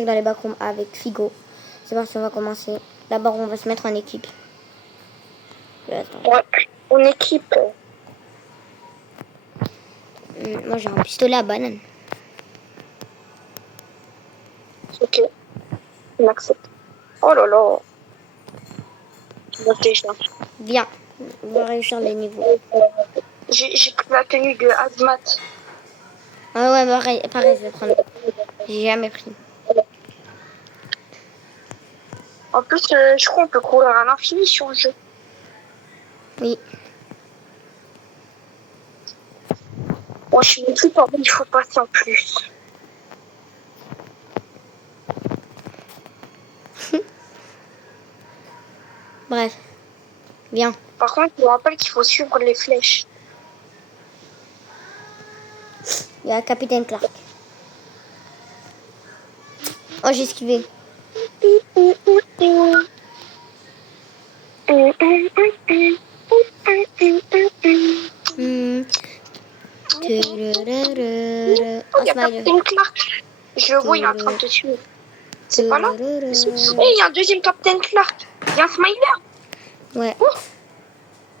Shrek dans les backrooms avec Figo. C'est parti, on va commencer. D'abord, on va se mettre en équipe. Ouais, en équipe. Moi, j'ai un pistolet à banane. Ok, on accepte. Oh là là. Je vois déjà. Bien, on va réussir les niveaux. J'ai pris la tenue de Hazmat. Ah ouais, pareil, je vais prendre. J'ai jamais pris. En plus, je crois qu'on peut courir à l'infini sur le jeu. Oui. Moi, je suis une plus il faut passer en plus. Bref. Bien. Par contre, je me rappelle qu'il faut suivre les flèches. Il y a Capitaine Clark. Oh, j'ai esquivé. Oh, il y a Capitaine Clark. Je le vois, il est en train de te suivre. C'est pas là? Il y a un deuxième Capitaine Clark. Il y a un Smiler. Ouais.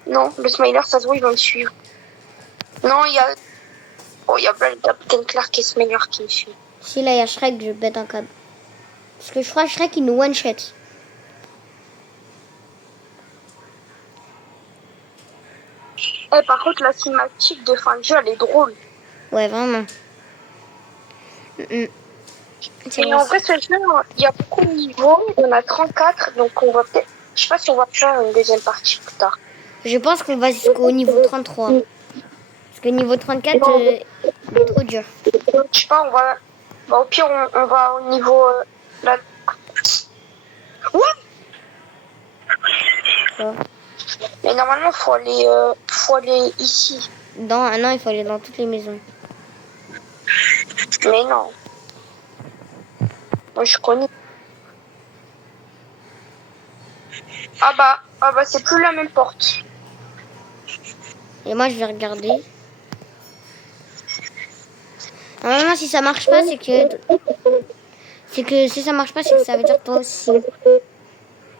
Non, le Smiler, ça se voit, il va me suivre. Non, il y a... Oh, il y a plein de Capitaine Clark et Smiler qui me suivent. Si là, il y a Shrek, je bête un câble. Parce que je crois que Shrek, il nous one-shot. Par contre, la cinématique de fin de jeu, elle est drôle. Ouais, vraiment. Et en vrai, ce jeu, il y a beaucoup de niveaux. Il y en a 34, donc on va peut-être... Je sais pas si on va faire une deuxième partie plus tard. Je pense qu'on va jusqu'au niveau 33. Parce que niveau 34, il est trop dur. Je sais pas, on va... Bah, au pire, on va au niveau... là. Ouais. Quoi? Mais normalement, faut aller ici. Non, il faut aller dans toutes les maisons. Mais non. Moi, je connais. Ah bah, c'est plus la même porte. Et moi, je vais regarder. Normalement, si ça marche pas, c'est que si ça marche pas, c'est que ça veut dire toi aussi.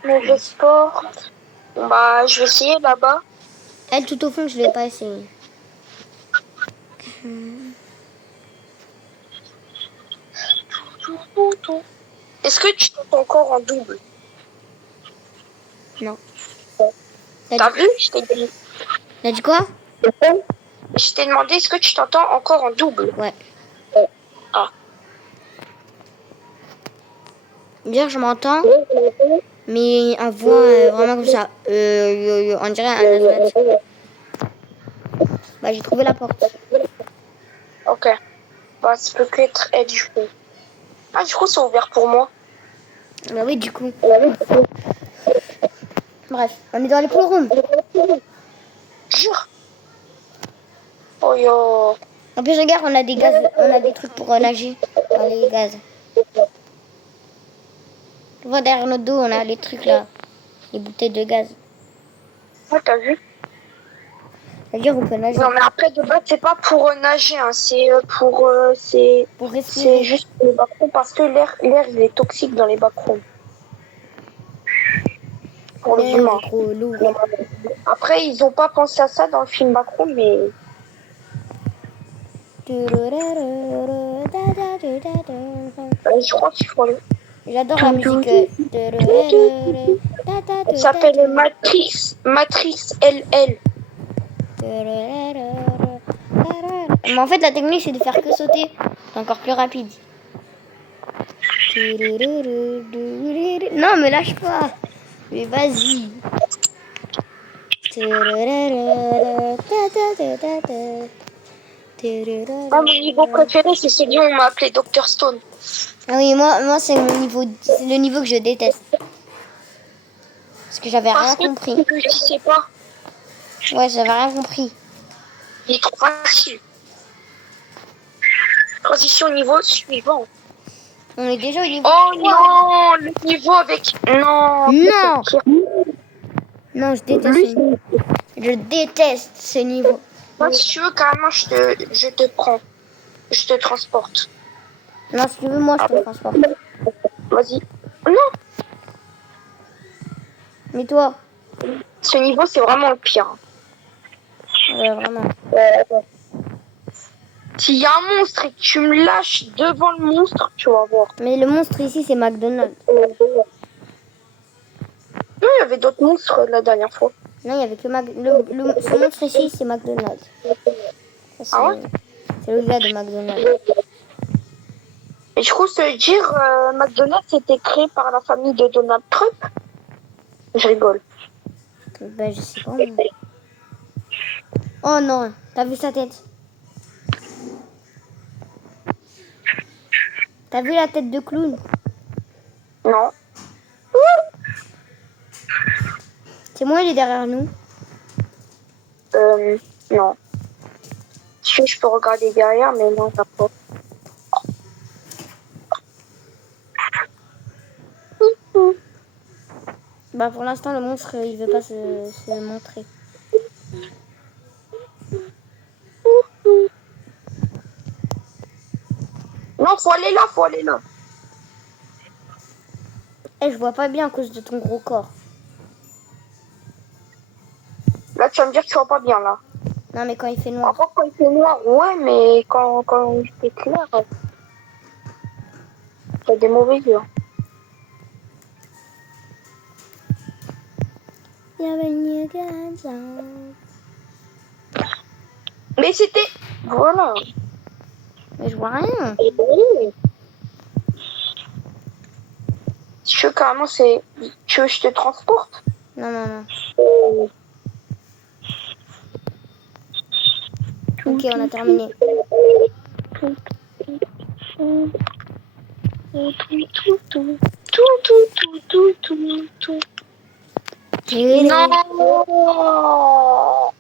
Mauvaise porte. Bah, je vais essayer là-bas. Elle, tout au fond, je vais pas essayer. Est-ce que tu t'entends encore en double? Non. T'as vu? Je t'ai dit. T'as dit quoi? Je t'ai demandé, est-ce que tu t'entends encore en double? Ouais. Ah. Dire je m'entends, mais en voix vraiment comme ça. On dirait un asthmatique. Bah, j'ai trouvé la porte. Ok. Bah, ça peut que être elle, du coup. Ah, du coup, c'est ouvert pour moi. Bah oui, du coup. Bref, on est dans les pool rooms. Jure. Oh yo. En plus, regarde, on a des gaz, on a des trucs pour nager dans les gaz. Tu vois, derrière notre dos, on a les trucs là. Les bouteilles de gaz. Ouais, t'as vu? C'est-à-dire, on peut nager. Non, mais après, de base, c'est pas pour nager, hein. C'est pour... c'est respirer. juste les backrooms parce que l'air, il est toxique dans les backrooms. Pour les humains. Trop lourd. Après, ils ont pas pensé à ça dans le film Backroom, mais... je crois qu'il faut aller. J'adore la musique. Elle s'appelle Matrix LL. Mais en fait, la technique, c'est de faire que sauter. C'est encore plus rapide. Non, me lâche pas. Mais vas-y. Mon niveau préféré, c'est celui où on m'a appelé Dr Stone. Ah oui, moi c'est le niveau que je déteste. Parce que j'avais rien compris. Je sais pas. Ouais, j'avais rien compris. Il est trop facile. Transition au niveau suivant. On est déjà au niveau. Oh non, le niveau avec... Non. Non. Non, je déteste. Je déteste ce niveau. Moi, si tu veux, carrément, je te prends. Je te transporte. Non, si tu veux, moi, je te transporte. Vas-y. Non, Mais toi, ce niveau, c'est vraiment le pire. ouais, vraiment. S'il y a un monstre et que tu me lâches devant le monstre, tu vas voir. Mais le monstre ici, c'est McDonald's. Non, il y avait d'autres monstres la dernière fois. Non, il y avait que ce monstre ici, c'est McDonald's. Ça, Ah ouais? c'est le gars de McDonald's. Et je trouve se dire McDonald's était créé par la famille de Donald Trump. Je rigole. Ben, je sais pas. Moi. Oh non, t'as vu sa tête? T'as vu la tête de clown? Non. C'est moi, il est derrière nous. Non. Je peux regarder derrière, mais non, t'as pas. Bah, pour l'instant, le monstre, il veut pas se montrer. Non, faut aller là, faut aller là. Eh, je vois pas bien à cause de ton gros corps. Là, tu vas me dire que tu vois pas bien, là. Non, mais quand il fait noir. Avant, quand il fait noir, ouais, mais quand il fait clair, t'as des mauvais yeux. Mais c'était... Voilà. Mais je vois rien. Si tu veux carrément, c'est... Tu veux que je te transporte? Non, non, non. Ok, on a terminé. Non.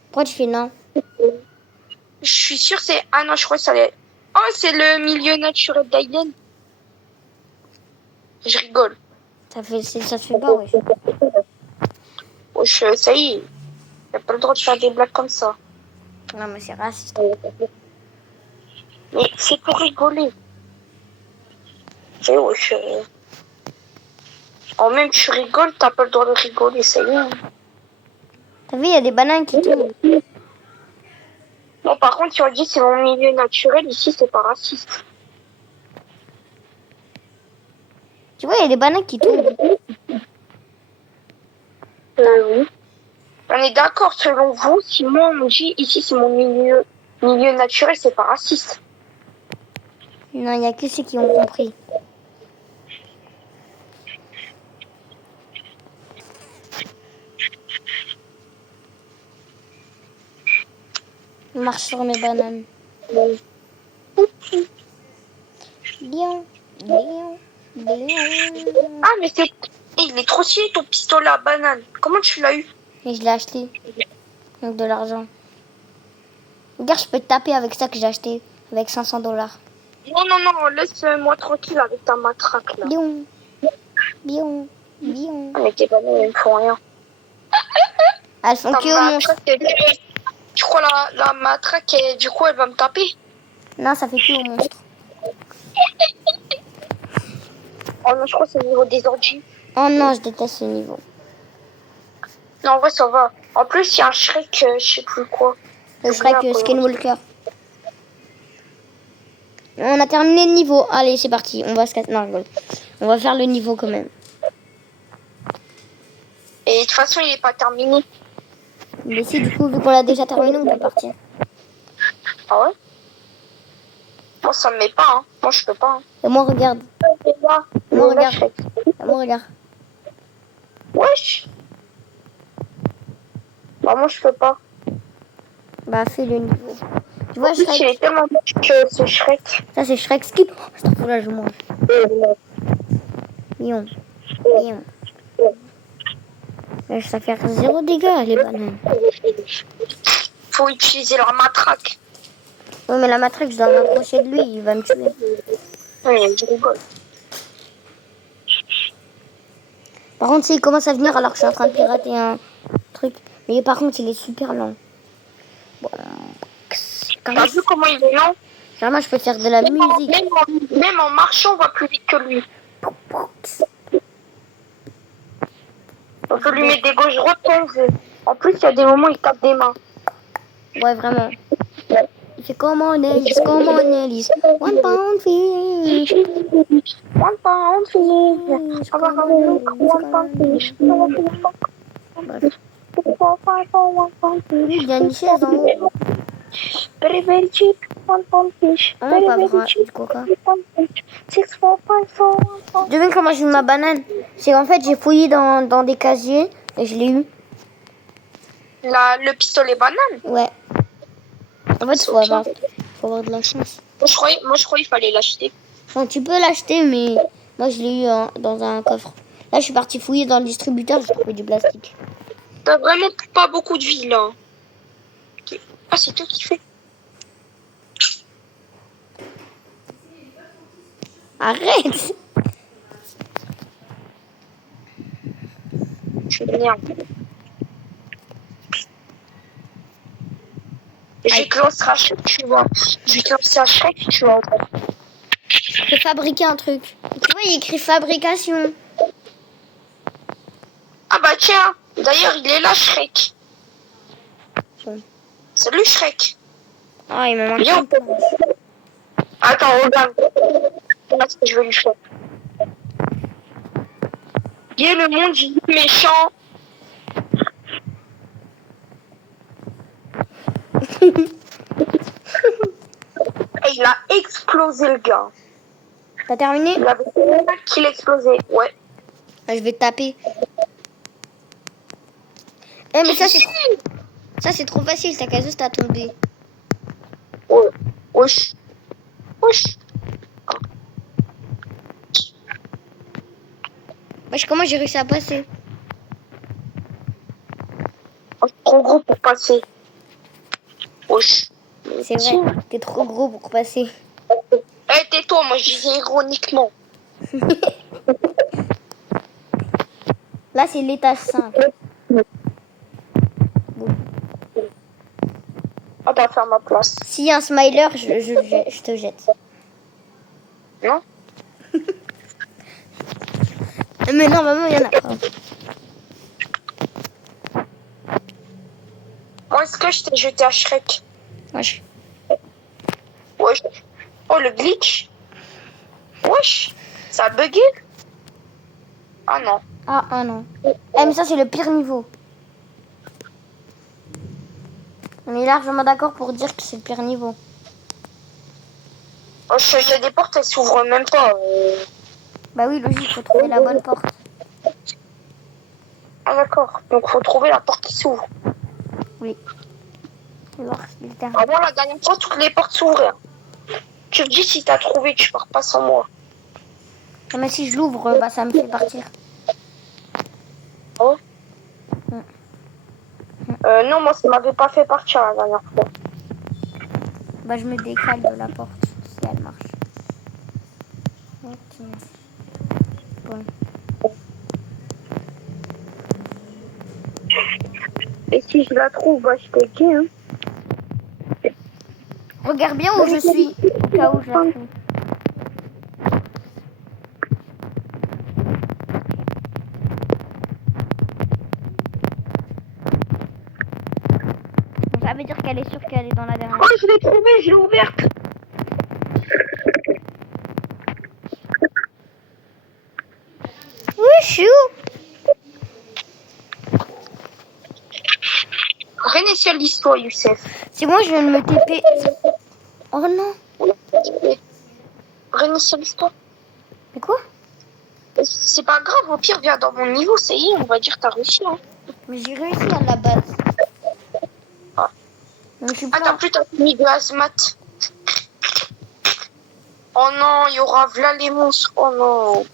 Pourquoi tu fais non? Je suis sûre c'est... Ah non, je crois que ça allait... Oh, c'est le milieu naturel d'Aiden. Je rigole. Ça te fait pas, ouais. Wesh, ça y est. T'as pas le droit de faire des blagues comme ça. Non, mais c'est raciste. Mais c'est pour rigoler. Et wesh... Oh, même tu rigoles, t'as pas le droit de rigoler, ça y est. T'as vu, il y a des bananes qui tombent. Non, par contre, si on dit c'est mon milieu naturel, ici, c'est pas raciste. Tu vois, il y a des bananes qui tombent. Oui. On est d'accord, selon vous, si moi on dit ici c'est mon milieu naturel, c'est pas raciste. Non, il y a que ceux qui ont compris. Je marche sur mes bananes. Bien, bien, bien. Ah, mais c'est... Eh, il est trop stylé ton pistolet à banane. Comment tu l'as eu? Et je l'ai acheté. Donc de l'argent. Regarde, je peux te taper avec ça que j'ai acheté. Avec 500 $. Non, non, non, laisse-moi tranquille avec ta matraque là. Bien, bien, bien. Ah, mais tes bananes, elles me font rien. Elles font Ta que au monstre. matraque, tu crois la matraque, du coup, elle va me taper? Non, ça fait que au monstre. Oh non, je crois que c'est au niveau des ordi. Oh non, je déteste ce niveau. Non, en vrai, ça va. En plus, il y a un Shrek, je sais plus quoi. Le Shrek Skinwalker. On a terminé le niveau. Allez, c'est parti. On va se casser. Non, je rigole. On va faire le niveau quand même. Et de toute façon, il est pas terminé. Mais si, du coup, vu qu'on l'a déjà terminé, on peut partir. Ah ouais? Moi, ça me met pas, hein. Moi, je peux pas. Hein. Et moi, regarde. Moi, regarde. Moi, regarde. Wesh. Bah, moi, je peux pas. Bah, fais le niveau. Tu vois, En plus, il Shrek. est tellement moche que c'est Shrek. Ça, c'est Shrek Skin. Oh, là, je mange. Mion. Mion. Ça fait 0 dégâts, les bananes. Faut utiliser leur matraque. Oui, mais la matraque, je dois m'approcher de lui. Il va me tuer. Oui, je rigole. Par contre, s'il commence à venir alors que je suis en train de pirater un truc. Mais par contre, il est super lent. Bon. T'as vu comment il est lent? Moi, je peux faire de la musique. Même en marchant, on va plus vite que lui. On peut lui mettre des gauches droites quand on veut. En plus, il y a des moments où il tape des mains. Ouais, vraiment. Il fait comment Elise, comment Elise. One pound fish. One pound fish. Come on, Elise, One pound fish. Bref. Oui, il y a une chaise en haut. Very, very cheap. One pound fish. Oh, Very, pas very vrai, cheap. du coca. 6, 4, 5, 4, 1. Devine comment j'ai eu ma banane. C'est qu'en fait, j'ai fouillé dans des casiers et je l'ai eu. Le pistolet banane. Ouais. En fait, faut avoir de la chance. Moi, je croyais qu'il fallait l'acheter. Bon, tu peux l'acheter, mais moi, je l'ai eu dans un coffre. Là, je suis partie fouiller dans le distributeur, j'ai trouvé du plastique. T'as vraiment pas beaucoup de vie, là. Ah, c'est toi qui fais. Arrête! Je m'énerve. J'ai classé à Shrek, tu vois. J'ai classé à Shrek, tu vois. Je peux fabriquer un truc. Tu vois, il y a écrit fabrication. Ah bah tiens, d'ailleurs, il est là, Shrek. Bon. Salut, Shrek. Ah, il me manque Viens. un peu. Attends, regarde. Voilà ce que je vais lui faire. Viens, le monde, il est méchant. Et il a explosé, le gars. T'as terminé? Il avait tellement mal qu'il explosait. Ouais. Ah, je vais te taper. Eh, mais ça, c'est trop facile. T'as qu'à juste à tomber. Ouais. Wesh. Wesh. Wesh, comment j'ai réussi à passer? Oh, trop gros pour passer. Wesh. C'est vrai, t'es trop gros pour passer. Eh, tais-toi, moi je disais ironiquement. Là, c'est l'étage 5. Ah, t'as fait à ma place. S'il y a un smiler, je te jette. Non? Mais non, maman, il y en a pas. Moi, est-ce que je t'ai jeté à Shrek? Wesh. Wesh. Oh, le glitch. Wesh. Ça a bugué? Ah non. Ah non. Eh, mais ça, c'est le pire niveau. On est largement d'accord pour dire que c'est le pire niveau. Oh, il y a des portes, elles s'ouvrent même pas. Bah oui, logique, faut trouver la bonne porte. Ah d'accord. Donc faut trouver la porte qui s'ouvre. Oui. Alors, Ah, moi, la dernière fois, toutes les portes s'ouvraient. Tu me dis si t'as trouvé, tu pars pas sans moi. mais si je l'ouvre, bah ça me fait partir. Oh. Non, moi, ça m'avait pas fait partir la dernière fois. Bah je me décale de la porte si elle marche. Ok. Bon. Et si je la trouve, bah, je te dis, hein. Regarde bien où je suis, au cas où je la trouve. Donc, ça veut dire qu'elle est sûre qu'elle est dans la dernière. Oh, je l'ai trouvée, je l'ai ouverte. Wouchou! Réinitialise-toi, Youssef. C'est moi, je viens de me TP. Oh non! Réinitialise-toi. Mais quoi? C'est pas grave, au pire, viens dans mon niveau, c'est y, on va dire que t'as réussi, hein. Mais j'ai réussi à la base. Ah. Donc, je suis Ah, t'as plus ta tenue de hazmat. Oh non, il y aura v'là les monstres. Oh non.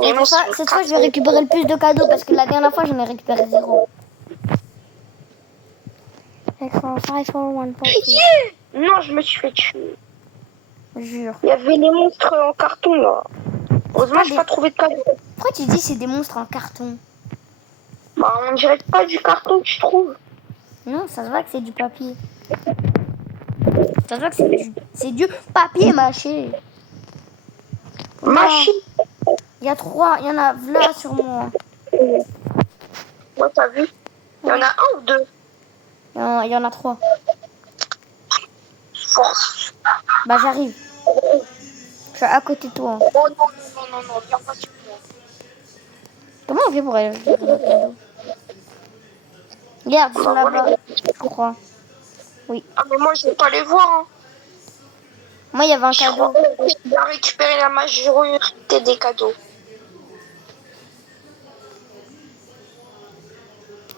Les monstres, Cette fois, je vais récupérer le plus de cadeaux parce que la dernière fois, j'en ai récupéré 0. Non, je me suis fait tuer. Jure. Il y avait les monstres en carton là. Heureusement, j'ai pas trouvé de cadeau. Pourquoi tu dis c'est des monstres en carton? Bah, on dirait pas du carton, tu trouves? Non, ça se voit que c'est du papier. Ça se voit que c'est du papier mâché. Mâché. Il Il y a 3, il y en a là sur moi. Ouais, t'as vu? Il y en a un ou deux? Il y en a 3. Force. Bah j'arrive. Je suis à côté de toi. Oh non, viens pas sur moi. Comment on fait pour aller vers le cadeau? Regarde, ils sont Bah, là-bas, voilà. je crois. Oui. Ah, mais moi, je vais pas les voir. Hein. Moi, il y avait un Je crois cadeau. qu'il va récupérer la majorité des cadeaux.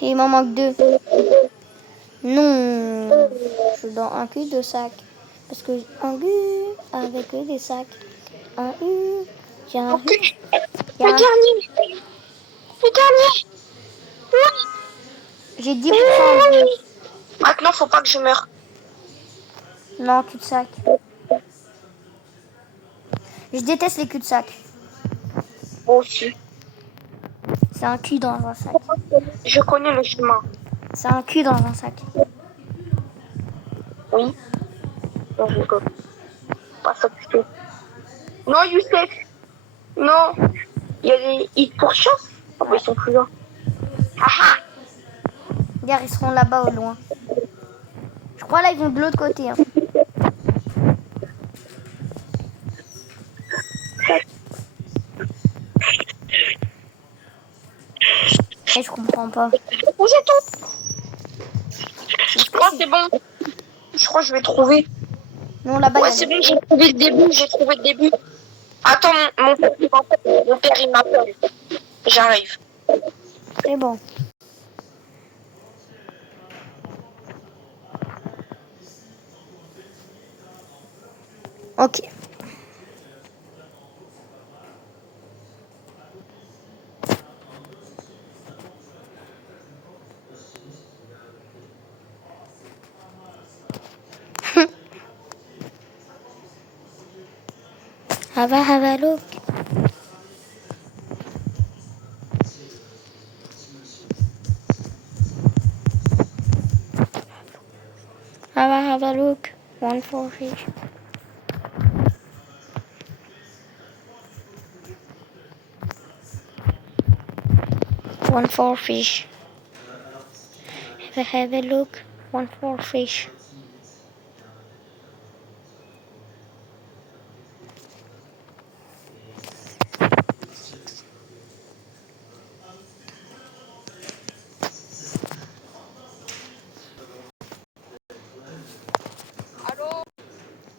Et il m'en manque 2. Non. Je suis dans un cul de sac. Parce que un cul avec des sacs. Un U. J'ai un Ok. riz. Le dernier. Le dernier. Oui. J'ai 10% en jeu. Maintenant, faut pas que je meure. Non, cul de sac. Je déteste les cul de sac. Moi aussi. C'est un cul dans un sac. Je connais le chemin. C'est un cul dans un sac. Oui. Non, je rigole. Pas ça du tout. Non, Youssef. Non. Il y a des hits pour chasse. Ah, bah, ils sont plus là. Ah ah. Regarde, ils seront là-bas au loin. Je crois là, ils vont de l'autre côté. Hein. Et je comprends pas. Où c'est tout? Je crois que c'est bon. Je crois que je vais trouver. Non, là-bas, Ouais, il y a c'est bon, j'ai trouvé le début. Attends, mon père, il m'appelle. J'arrive. C'est bon. Ok. Have a look. Have a look. One for fish. One for fish. Have a look. One for fish.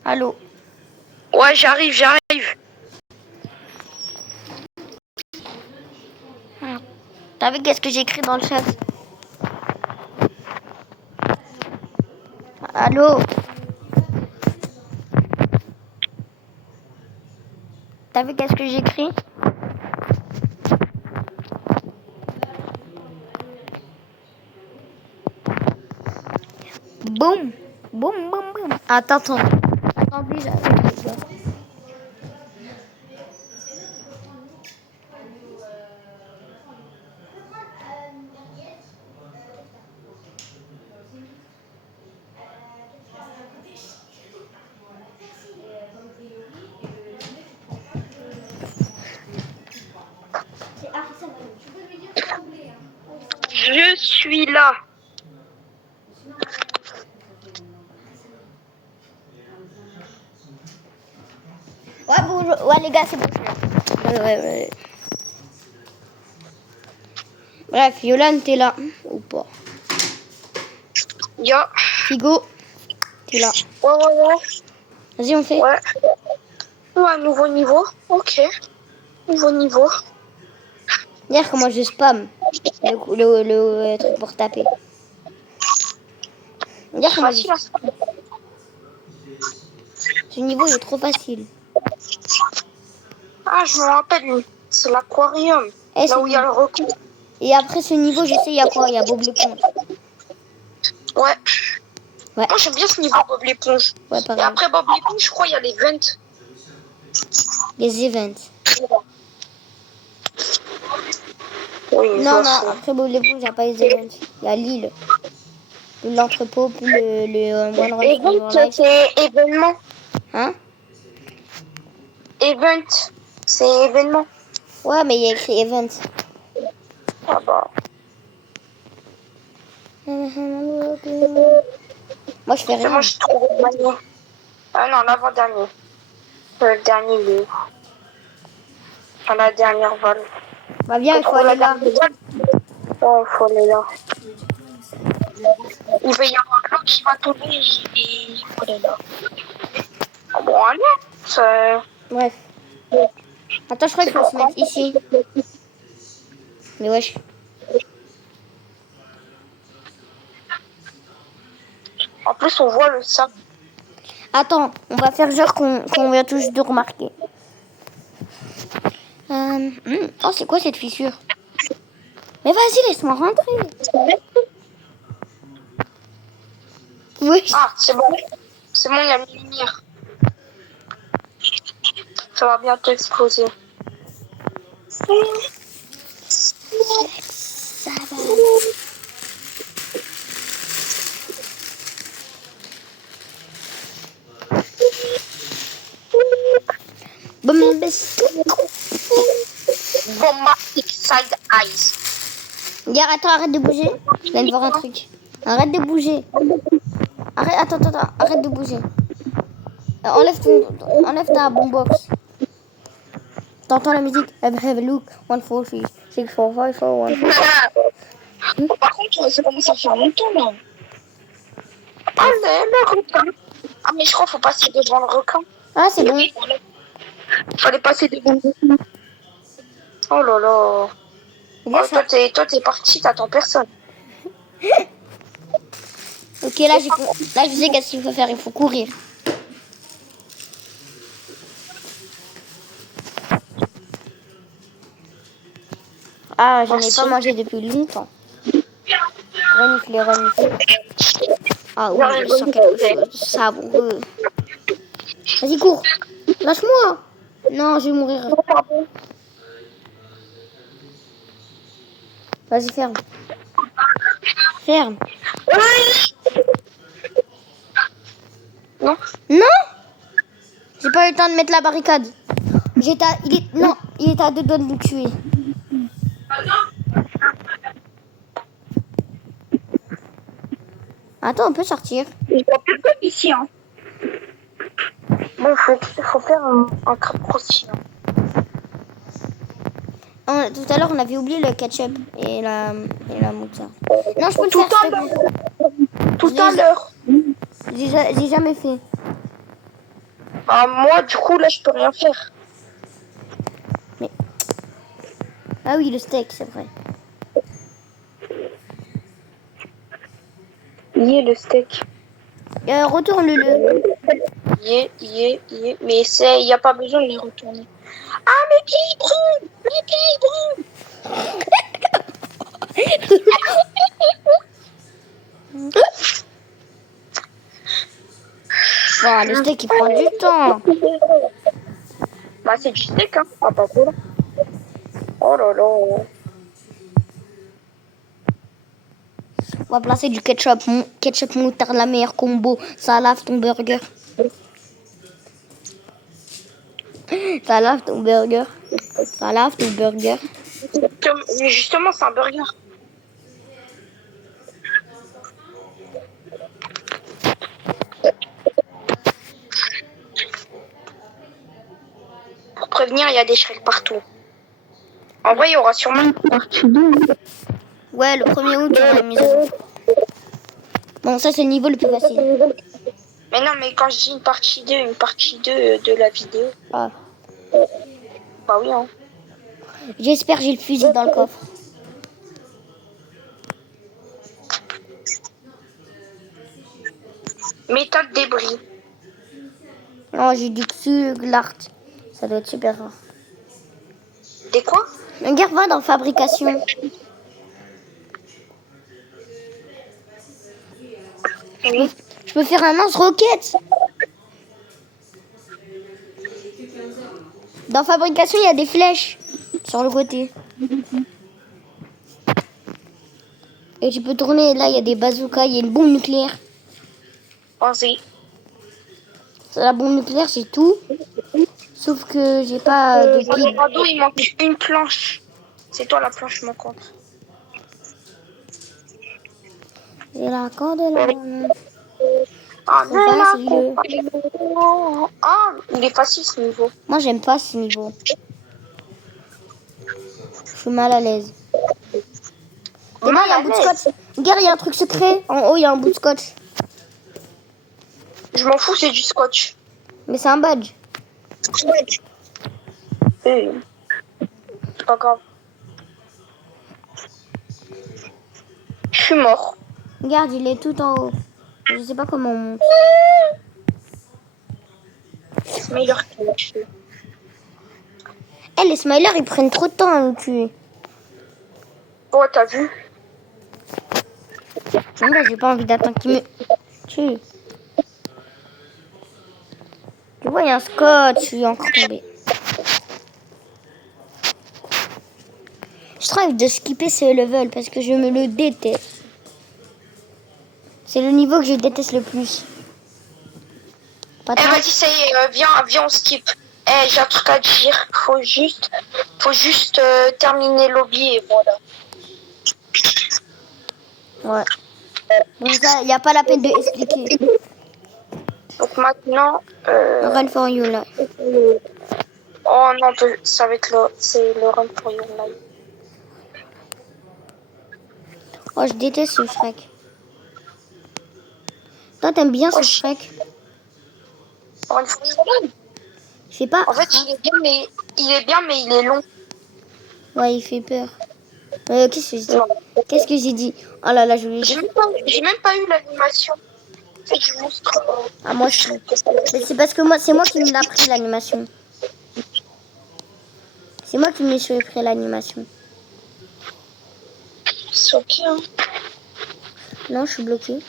Allô. Ouais, j'arrive. Ah. T'as vu qu'est-ce que j'ai écrit dans le chat? Allô. T'as vu qu'est-ce que j'ai écrit? Boum. Boum, boum, boum. Attends. Attends, plus j'arrive, les gars. Je suis là. Ouais, bonjour. Ouais, les gars, c'est bon. Ouais. Bref, Yolande, t'es là. Ou pas? Yo. Figo, t'es là. Ouais. Vas-y, on fait. Ouais, nouveau niveau. Ok. Nouveau niveau. Regarde comment je spam le truc pour taper. Regarde comment Facile à ça. ce niveau il est trop facile. Ah, je me rappelle. C'est l'aquarium. Eh, Là où il y a le requin. Et après ce niveau, je sais, il y a quoi? Il y a Bob l'éponge. Ouais. Ouais. Moi, j'aime bien ce niveau Bob l'éponge. Ouais, Et pareil. après Bob l'éponge, je crois il y a les vents. Les events. Oui, Non, après Bob l'éponge, il n'y a pas les events. Il y a l'île. Puis l'entrepôt, puis le One Run for Your Event, Life. c'est événement. Hein? Event, c'est événement. Ouais, mais il y a écrit event. Ah bah. Moi, je fais C'est rien. bon, je trouve le dernier. Ah non, l'avant-dernier. Le dernier, il est où? Dans la dernière vol. Bah, viens, il faut Trouve la aller là. dernière vol. Oh, il faut aller là. Il va y avoir l'eau qui va tomber. Il faut aller là. Ah bon, allez. C'est... Bref. Attends, je crois qu'il faut se pourquoi. mettre ici. Mais wesh. En plus, on voit le sable. Attends, on va faire genre qu'on vient tous de remarquer. Oh, c'est quoi cette fissure? Mais vas-y, laisse-moi rentrer. Oui. Ah, c'est bon. C'est bon, il y a une lumière. Ça va bientôt exploser. Ça va. Bombastic side eyes. Regarde, attends, arrête de bouger. Je viens de voir un truc. Arrête de bouger. Attends, arrête de bouger. Enlève ta boombox. T'entends la musique? Have a look. 1, 4, 3, 6, 4, 5, 4, 1, 4. Par contre, ça commence à faire longtemps là. Ah, le requin. Ah, mais je crois qu'il faut passer devant le requin. Ah, c'est bon. Il fallait passer devant le requin. Oh là là. Bien Oh, ça. toi, t'es parti, t'attends personne. Ok, là, je sais qu'est-ce qu'il faut faire. Il faut courir. Ah, je n'ai pas mangé depuis longtemps. Renifler. Ah oui, je sens quelque chose de savoureux. Vas-y, cours. Lâche-moi. Non, je vais mourir. Vas-y, ferme. Ferme. Non. Non. J'ai pas eu le temps de mettre la barricade. Il est à 2 doigts de nous tuer. Attends, on peut sortir. Il n'y a plus que ici. Hein. Bon, faut faire un crochet. Tout à l'heure, on avait oublié le ketchup et la moutarde. Non, je peux le faire. Tout à l'heure. J'ai jamais fait. Bah, moi, du coup, là, je peux rien faire. Mais... Ah oui, le steak, c'est vrai. Le steak. Retourne-le. Mais il n'y a pas besoin de les retourner. Ah, mes pieds brûlent. Le steak, il prend du temps. Bah, c'est du steak, hein. Ah, pas cool. Oh là là. On va placer du ketchup. Ketchup moutarde, la meilleure combo. Ça lave ton burger. Ça lave ton burger. Justement, c'est un burger. Pour prévenir, il y a des Shrek partout. En vrai, il y aura sûrement une partie 2. Ouais, le 1er août, il y aura une mise à jour. Bon, ça, c'est le niveau le plus facile. Mais non, mais quand je dis une partie 2 de la vidéo. Ah. Bah oui, hein. J'espère que j'ai le fusil dans le coffre. Méthode débris. Non, j'ai du Xuglart. Ça doit être super rare. Des quoi? Regarde, va dans fabrication. Oui. Je peux faire un lance-roquette. Dans fabrication, il y a des flèches sur le côté. Et tu peux tourner. Là, il y a des bazookas. Il y a une bombe nucléaire. Vas-y. La bombe nucléaire, c'est tout. Sauf que j'ai pas de Dans le pile. radeau, il manque une planche. C'est toi la planche manquante. J'ai la corde et la main. Ah, Trop mais là, facile. ah, il est facile ce niveau. Moi, j'aime pas ce niveau. Je suis mal à l'aise. T'es mal, il y a un bout de scotch. Regarde, il y a un truc secret. En haut, il y a un bout de scotch. Je m'en fous, c'est du scotch. Mais c'est un badge. C'est pas grave. Je suis mort. Regarde, il est tout en haut. Je sais pas comment on monte. C'est meilleur que le tuer. Eh, les smilers, ils prennent trop de temps à nous tuer. Oh, t'as vu? Même là, j'ai pas envie d'attendre qu'ils me tuent. Tu vois, il y a un scotch. Je suis encore tombée. Je trouve de skipper ce level parce que je me le déteste. C'est le niveau que je déteste le plus. Pas Eh, trop. vas-y, ça y est, viens, on skip. Eh, j'ai un truc à dire. Faut juste terminer le lobby et voilà. Ouais. Donc ça, il n'y a pas la peine de expliquer. Donc maintenant, Run for your life. oh non, ça va être c'est le run for your life. Oh, je déteste ce Shrek. Toi, t'aimes bien ce Shrek? Run for your life. Je sais pas. En fait, il est bien, mais il est long. Ouais, il fait peur. Qu'est-ce que j'ai dit? Non. Qu'est-ce que j'ai dit? Oh là là, je voulais J'ai dire. même pas eu l'animation. C'est du monstre. Ah, moi, je suis. Mais c'est parce que moi, c'est moi qui me l'ai pris l'animation. C'est moi qui me suis pris l'animation. C'est ok, hein. Non, je suis bloquée.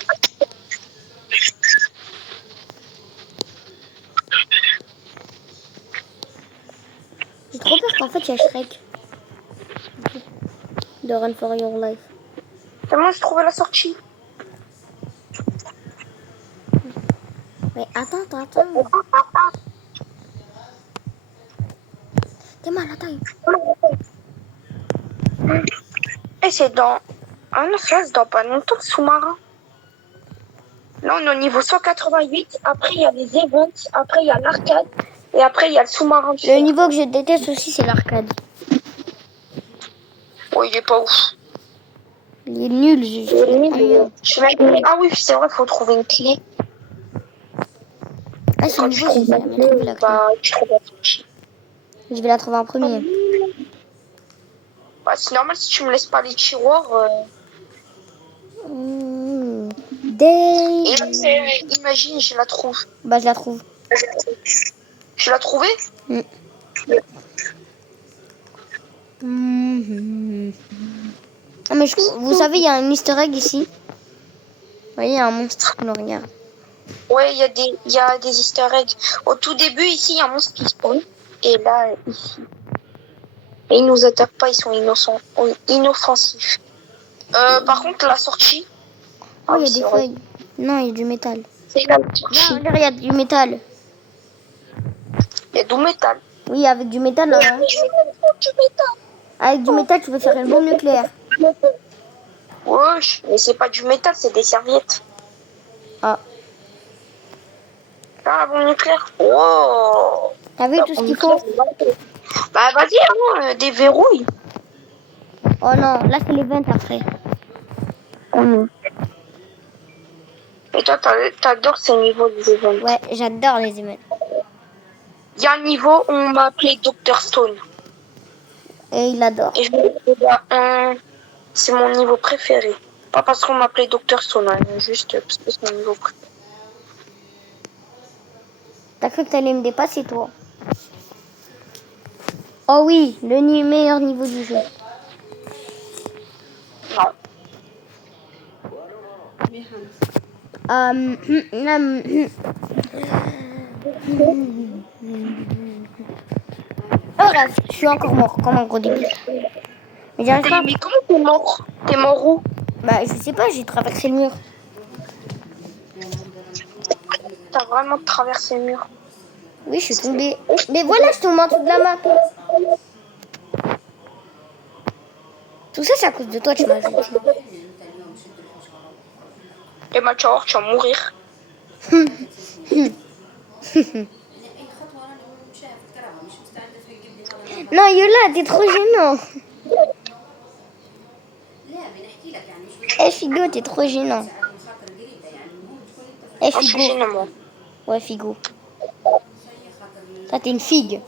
J'ai trop peur qu'en fait, il y a Shrek. De Run for Your Life. Comment j'ai trouvé la sortie? Mais attends. T'es mal, attends. Et c'est dans... Ah non, c'est dans pas longtemps, le sous-marin. Là, on est au niveau 188. Après, il y a les events. Après, il y a l'arcade. Et après, il y a le sous-marin. Le niveau que je déteste aussi, c'est l'arcade. Oh, il est pas ouf. Il est nul. Ah oui, c'est vrai, il faut trouver une clé. Ah, ce niveau, j'ai jamais trouvé la clé. Tu trouves la sortie. Je vais la trouver en premier. Bah, c'est normal si tu me laisses pas les tiroirs. Et imagine, je la trouve. Bah, je la trouve. Tu l'as trouvée? Ah, mais vous savez, il y a un easter egg ici. Vous voyez, il y a un monstre qui nous regarde. Ouais, il y a des easter eggs. Au tout début, ici, il y a un monstre qui spawn. Et là, ici. Et ils nous attaquent pas, ils sont innocents, inoffensifs. Par contre, la sortie... Oh, il y a des feuilles. Non, il y a du métal. C'est la sortie. Là, il y a du métal. Il y a du métal. Oui, avec du métal, non. Avec du métal, tu peux faire une bombe nucléaire. Wesh, mais c'est pas du métal, c'est des serviettes. Ah. Ah, la bombe nucléaire. Oh. T'as vu tout ce qu'il faut? Bah, vas-y, hein, déverrouille. Oh non, là, c'est l'event après. Et toi, t'adores ces niveaux des events. Ouais, j'adore les events. Il y a un niveau où on m'a appelé Dr Stone. Et il adore. Et c'est mon niveau préféré. Pas parce qu'on m'appelait Dr Stone, hein, juste parce que c'est mon niveau préféré. T'as cru que t'allais me dépasser, toi? Oh oui, le meilleur niveau du jeu. Non. Oh là, je suis encore mort, comme un gros débile. Mais j'arrive pas. Mais comment t'es mort? T'es mort où? Bah, je sais pas, j'ai traversé le mur. T'as vraiment traversé le mur. Oui, je suis tombée. Mais voilà, je tombe en dessous de la map. Tout ça, c'est à cause de toi, tu m'as jeté. Et bah, tu vas voir, tu vas mourir. Non, Yola, t'es trop gênant. Eh, Figo, t'es trop gênant. Eh, Oh, je suis Figo. gênant, moi. Ouais, Figo. Ça, t'es une figue.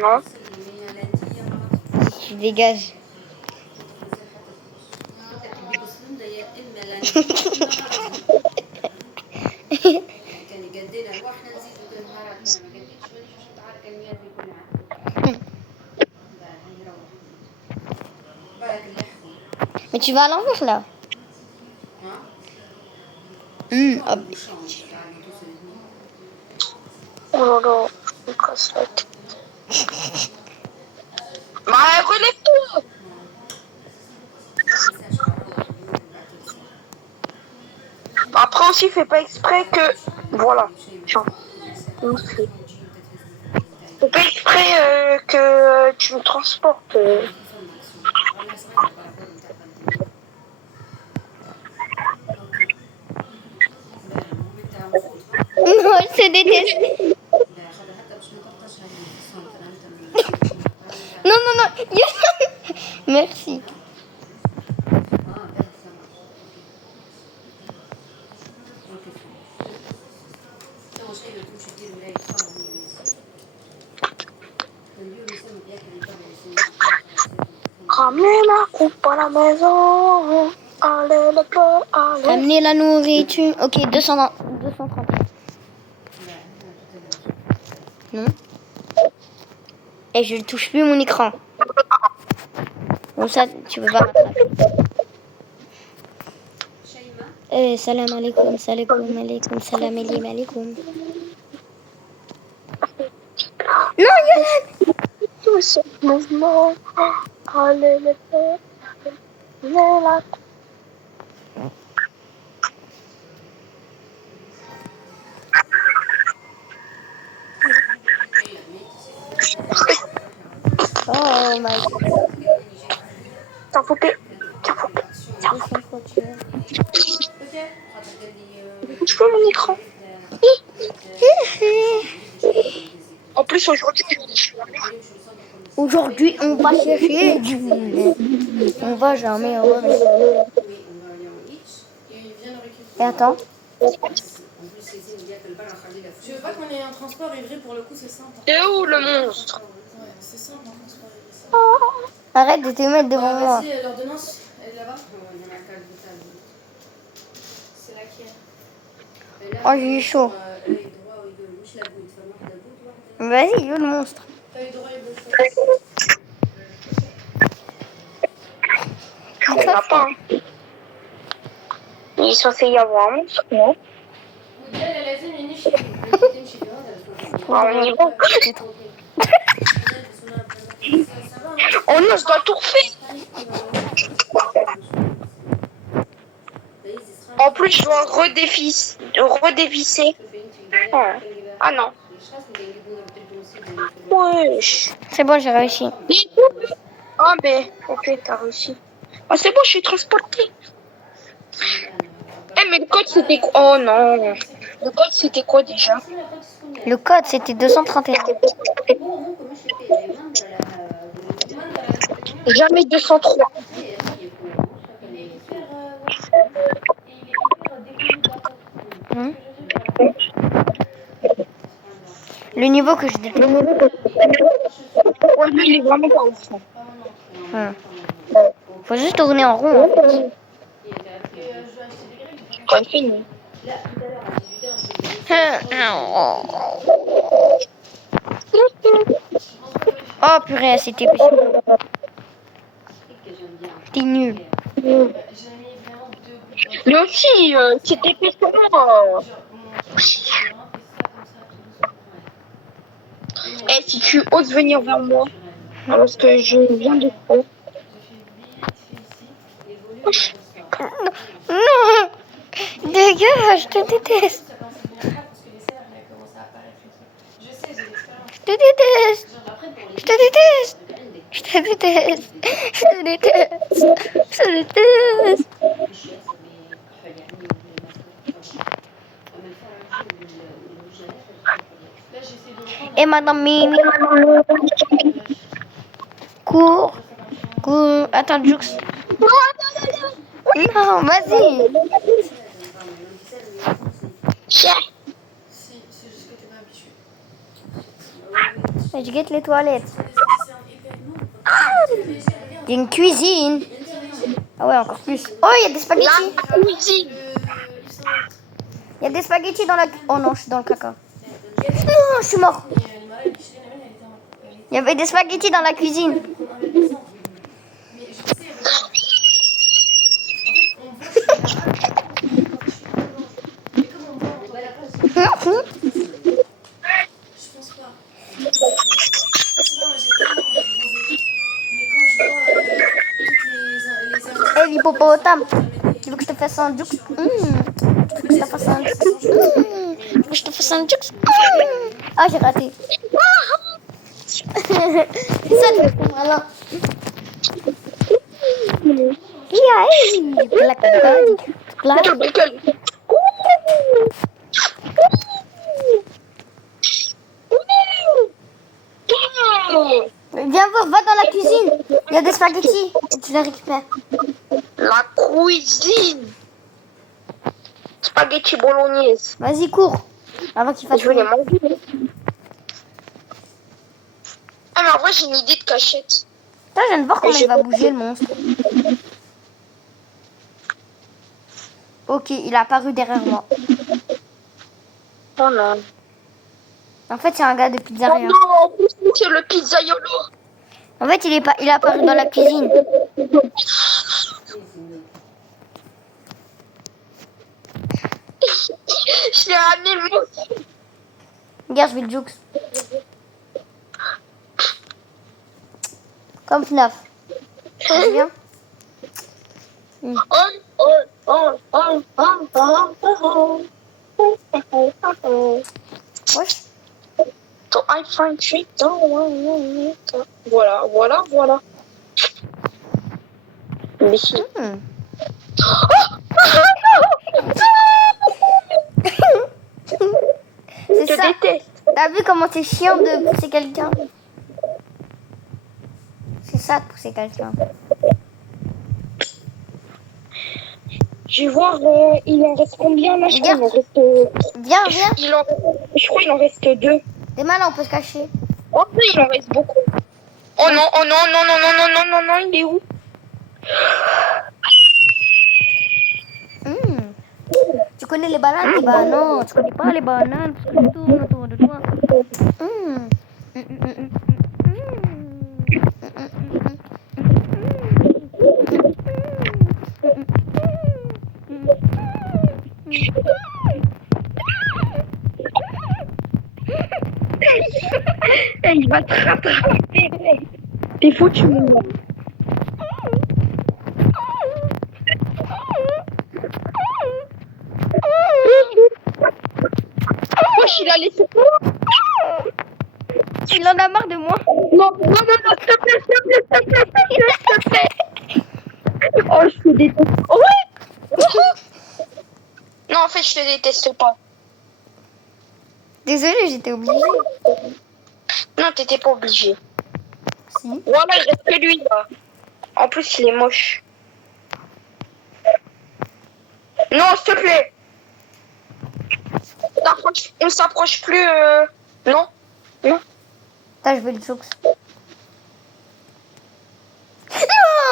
Non. Tu dégages. Mais tu vas à l'envers, là. Hop. Oh là là, je me casse la tête. Bah, relève-toi. Après aussi, fais pas exprès que... Voilà. Tiens. Fais pas exprès que tu me transportes. Non, je te déteste. Non, non, non. Merci. Ramenez ma coupe à la maison. Allez, le peu, allez. Ramener la nourriture. Ok, 230. Non. Et je ne touche plus mon écran. Bon, ça, tu peux pas rattraper. Salam alaikum, salam alaikum, salam alaikum. Non, Yolan. Tout ce mouvement. Allez, le peu, allez, la coupe. Oh my god. T'en faut pas. Je veux mon écran. En plus, aujourd'hui, Aujourd'hui, on va chercher du lait. On va jamais revenir. Et attends. Tu veux pas qu'on ait un transport Ivry pour le coup c'est simple. c'est où le monstre? Ouais, c'est simple un transport Ivry. Arrête de te mettre devant moi. Vas-y, l'ordonnance, elle est là-bas. C'est là qui est. Oh, j'ai eu chaud. Vas-y, yo le monstre. On n'a pas. Hein. Il est censé y avoir un monstre, non? Ah, on y va. Oh non, je dois tout refaire. En plus, je dois redévisser. Ah non. Wesh. C'est bon, j'ai réussi. Ah ben, ok, t'as réussi. Ah c'est bon, je suis transportée. Eh mais le code c'était quoi? Oh non. Le code c'était quoi déjà? Le code, c'était 231. Jamais 203. Le niveau que je déteste. Ouais, lui il est vraiment pas ouf. Faut juste tourner en rond. En fait. Quand fini. Oh purée, c'était possible. T'es nul. Lui aussi, c'était plus que moi. Eh, si tu oses venir vers moi, parce que je viens de trop. Non. Dégage, je te déteste. te déteste. Je te déteste. Je te déteste. Je te déteste. Je te déteste. Et madame Mimi. Cours. Cours. Attends, Jux. Non, vas-y. Chien. Si, c'est juste que t'es pas habitué. Je guette les toilettes. C'est un épais. Non, Il y a une cuisine. Ah ouais, encore plus. Oh, il y a des spaghettis. La cuisine. Il y a des spaghettis dans la... Oh non, je suis dans le caca. Non, je suis mort. Il y avait des spaghettis dans la cuisine. Mais je sais, regarde. En fait, on voit que c'est la rage. Mais comme on voit, on voit la place. Je pense pas. Je sais pas, moi j'ai tellement envie de manger. Mais quand je vois toutes les Eh, l'hippopotame. Tu veux que je te fasse un jux? Tu veux que je te fasse un jux? Tu veux que je te fasse un jux? Ah, j'ai raté. C'est ça, tu fais malin. Yeah, black dog. Black. Bricole. Viens voir, va dans la cuisine. Il y a des spaghettis. Et tu les récupères. La cuisine. Spaghetti bolognaise. Vas-y, cours. Avant qu'il fasse Je vais les froid. manger. Ah, mais en vrai, j'ai une idée de cachette. Putain, je viens de voir comment il va bouger le monstre. Ok, il a apparu derrière moi. Oh non. En fait, c'est un gars de Oh pizzeria. non, c'est le pizzaiolo. En fait, il est apparu dans la cuisine. Je l'ai ramené le monstre. Regarde, je vais le jukes. Comme FNAF. Tu viens? Oh, oh, oh, oh, oh, oh, oh, oh. Wesh. So I find trick down. Voilà, voilà, voilà. Mais si. C'est Je ça. déteste. T'as vu comment c'est chiant de pousser quelqu'un? C'est ça de pousser quelqu'un. Je vais voir, il en reste combien là? Je crois Regarde. il en reste. Viens, viens. Je crois il en reste 2. T'es malin, on peut se cacher. Oh oui, il en reste beaucoup. Oh non, oh non, non, non, non, non, non, non, non, il est où? Tu connais les bananes? Eh ben non, tu connais pas les bananes parce que tu tournes autour de toi. Il va te rattraper. T'es foutu, mon gars. Wesh, il a laissé quoi? Il en a marre de moi. Non, non, non, non, s'il te plaît, s'il te plaît, s'il te plaît, s'il te plaît. Oh, je te déteste. Oh, ouais. Non, en fait, je te déteste pas. Désolée, j'étais obligée. Non, t'étais pas obligé. Si. Voilà, il reste que lui, là. En plus, il est moche. Non, s'il te plaît. On s'approche plus. Non. Non. Attends, je vais le jokes.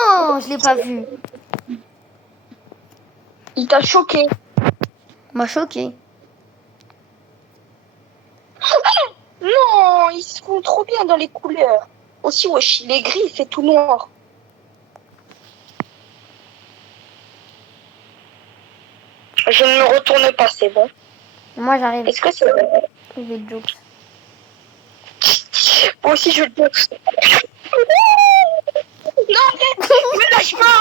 Non, je l'ai pas vu. Il t'a choqué. M'a choqué. Non, il se fout trop bien dans les couleurs. Aussi, wesh, il est gris, il fait tout noir. Je ne me retourne pas, c'est bon. Moi, j'arrive. Est-ce que c'est vrai? Je vais le jokes. Moi aussi, je le peux. Non, arrête, me lâche pas.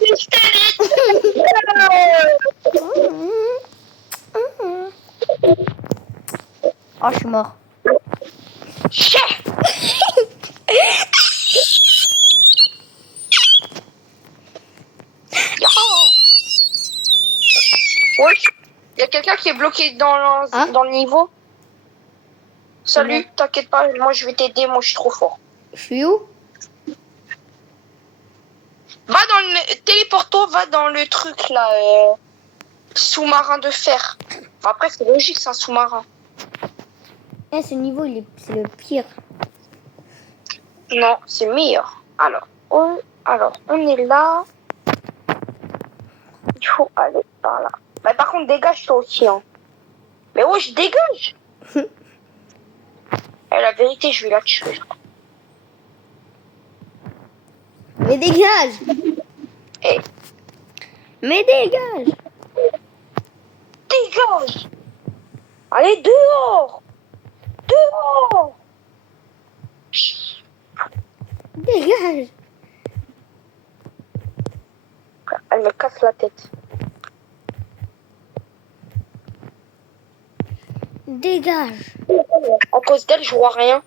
Je t'ai Oh, je suis mort. Chef. Ouais, il y a quelqu'un qui est bloqué Ah. dans le niveau. Salut, Comment? t'inquiète pas, moi je vais t'aider, moi je suis trop fort. Je suis où? Va dans le... Téléporte-toi, va dans le truc là, sous-marin de fer. Enfin, après, c'est logique, c'est un sous-marin. Eh, ce niveau, c'est le pire. Non, c'est meilleur. Alors, on est là. Il faut aller par là. Mais par contre, dégage toi aussi. Hein. Mais ouais, je dégage. La vérité, je vais la tuer. Mais dégage! Eh, Mais dégage! dégage. Allez, dehors. Dehors. Dégage! Elle me casse la tête. Dégage! À cause d'elle, je vois rien.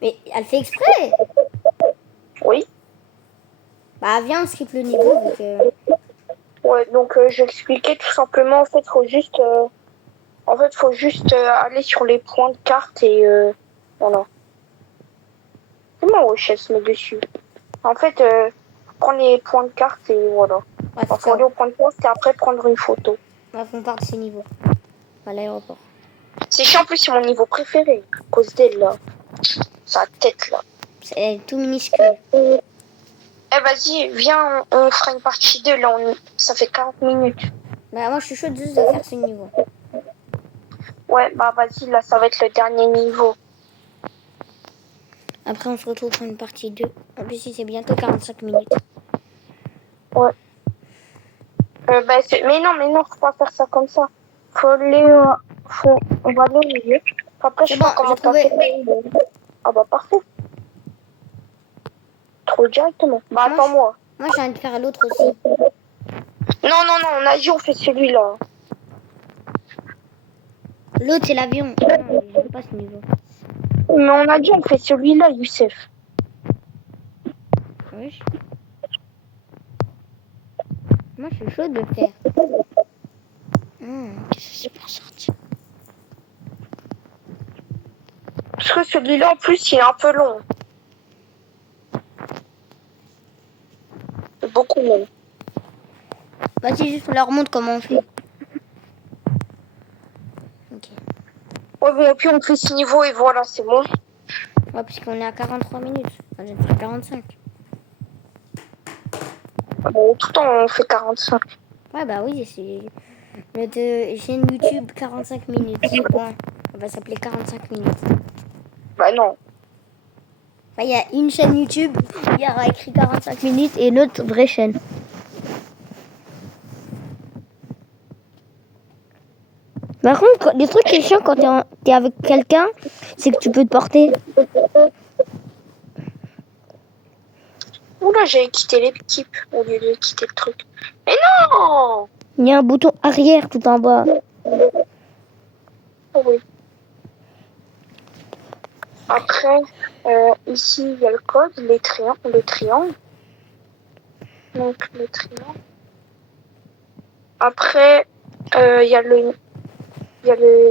Mais elle fait exprès! Oui. Bah viens, on skip le niveau vu que... Ouais, donc j'expliquais tout simplement, en fait, faut juste aller sur les points de carte et voilà. Comment Rocher se met dessus? En fait, prendre les points de carte et voilà. Ouais, Faut aller au point de carte et après prendre une photo. on part de ces niveaux. À l'aéroport. C'est chiant, en plus, c'est mon niveau préféré. À cause d'elle, là. Sa tête, là. C'est tout minuscule. Eh, vas-y, viens, on fera une partie 2, là. Ça fait 40 minutes. Bah moi je suis chaude juste de faire ce niveau. Ouais, bah vas-y, là, ça va être le dernier niveau. Après on se retrouve pour une partie 2. En plus c'est bientôt 45 minutes. Ouais. Mais non, faut pas faire ça comme ça. Faut aller, on va aller au milieu. Après, je C'est sais pas bon, comment j'ai trouvé. t'as fait. Ah bah, parfait. Trop directement. Bah, Moi, attends-moi. Moi j'ai envie de faire l'autre aussi. Non, on a dit on fait celui-là. L'autre c'est l'avion. Non, j'aime pas ce niveau. Mais on a dit on fait celui-là, Youssef. Oui. Moi je suis chaude de le faire. Qu'est-ce que c'est pas sorti? Parce que celui-là, en plus, il est un peu long. Beaucoup long. Vas-y, juste on leur montre comment on fait. Ok. Ouais, bon, puis on fait ce niveau et voilà, c'est bon. Ouais, puisqu'on est à 43 minutes. Enfin, j'ai fait 45. Tout le temps, on fait 45. Ouais, bah oui, c'est notre chaîne YouTube 45 minutes. Bon, on va s'appeler 45 minutes. Bah non. Il y a une chaîne YouTube, il y aura écrit 45 minutes et notre vraie chaîne. Par contre, les trucs qui sont chiants quand t'es avec quelqu'un, c'est que tu peux te porter. Oula, j'ai quitté l'équipe au lieu de quitter le truc. Mais non! Il y a un bouton arrière tout en bas. Oh oui. Après, ici, il y a le code, le triangle. Donc, le triangle. Après, il y a le...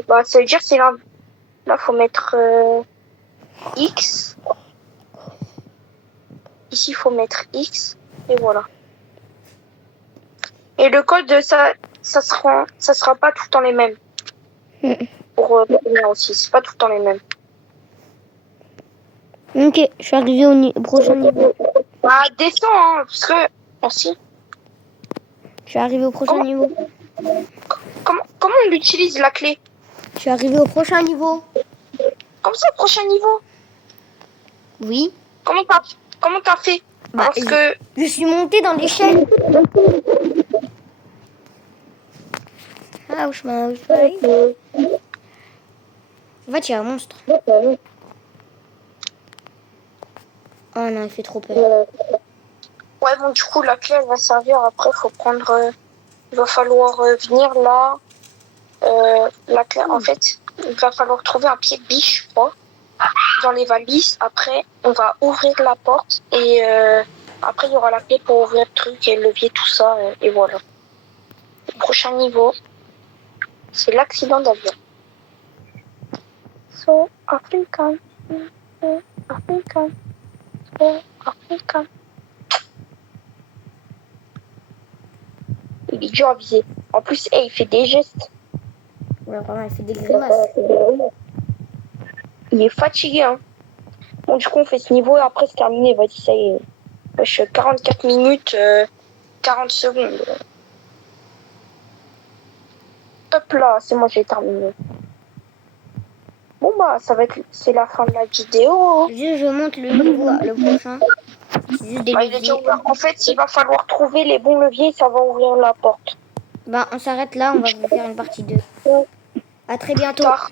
Bah, ça veut dire c'est là. Là, faut mettre X. Ici, il faut mettre X. Et voilà. Et le code, ça sera pas tout le temps les mêmes. Pour venir aussi, c'est pas tout le temps les mêmes. Ok, je suis arrivée au prochain niveau. Bah, descends, hein, parce que... Merci. Je suis arrivée au prochain niveau. Comment on utilise la clé? Je suis arrivée au prochain niveau. Comme ça, prochain niveau? Oui. Comment t'as fait? Bah, Parce que... je suis montée dans l'échelle. Ah, où je peux aller? En fait, il y a un monstre. Oh non, il fait trop peur. Ouais, bon, du coup, la clé, elle va servir. Après, faut prendre... il va falloir venir là. la clé, en fait, il va falloir trouver un pied de biche, je crois, dans les valises. Après, on va ouvrir la porte et après, il y aura la clé pour ouvrir le truc et le levier, tout ça. Et voilà. Le prochain niveau, c'est l'accident d'avion. So African, so African, so African. Il est dur à viser. En plus, il fait des gestes. Ouais, vraiment, il fait des grimaces. Il est fatigué, hein. Bon, du coup, on fait ce niveau et après, c'est terminé. Vas-y, ça y est. Wesh, 44 minutes, 40 secondes. Hop là, c'est moi, j'ai terminé. Bon, bah, c'est la fin de la vidéo. Hein. Juste, je monte le niveau, le prochain. C'est juste des Bah, il est leviers. déjà ouvert. En fait, il va falloir trouver les bons leviers, ça va ouvrir la porte. Ben, on s'arrête là, on va vous faire une partie 2. À très bientôt. Tard.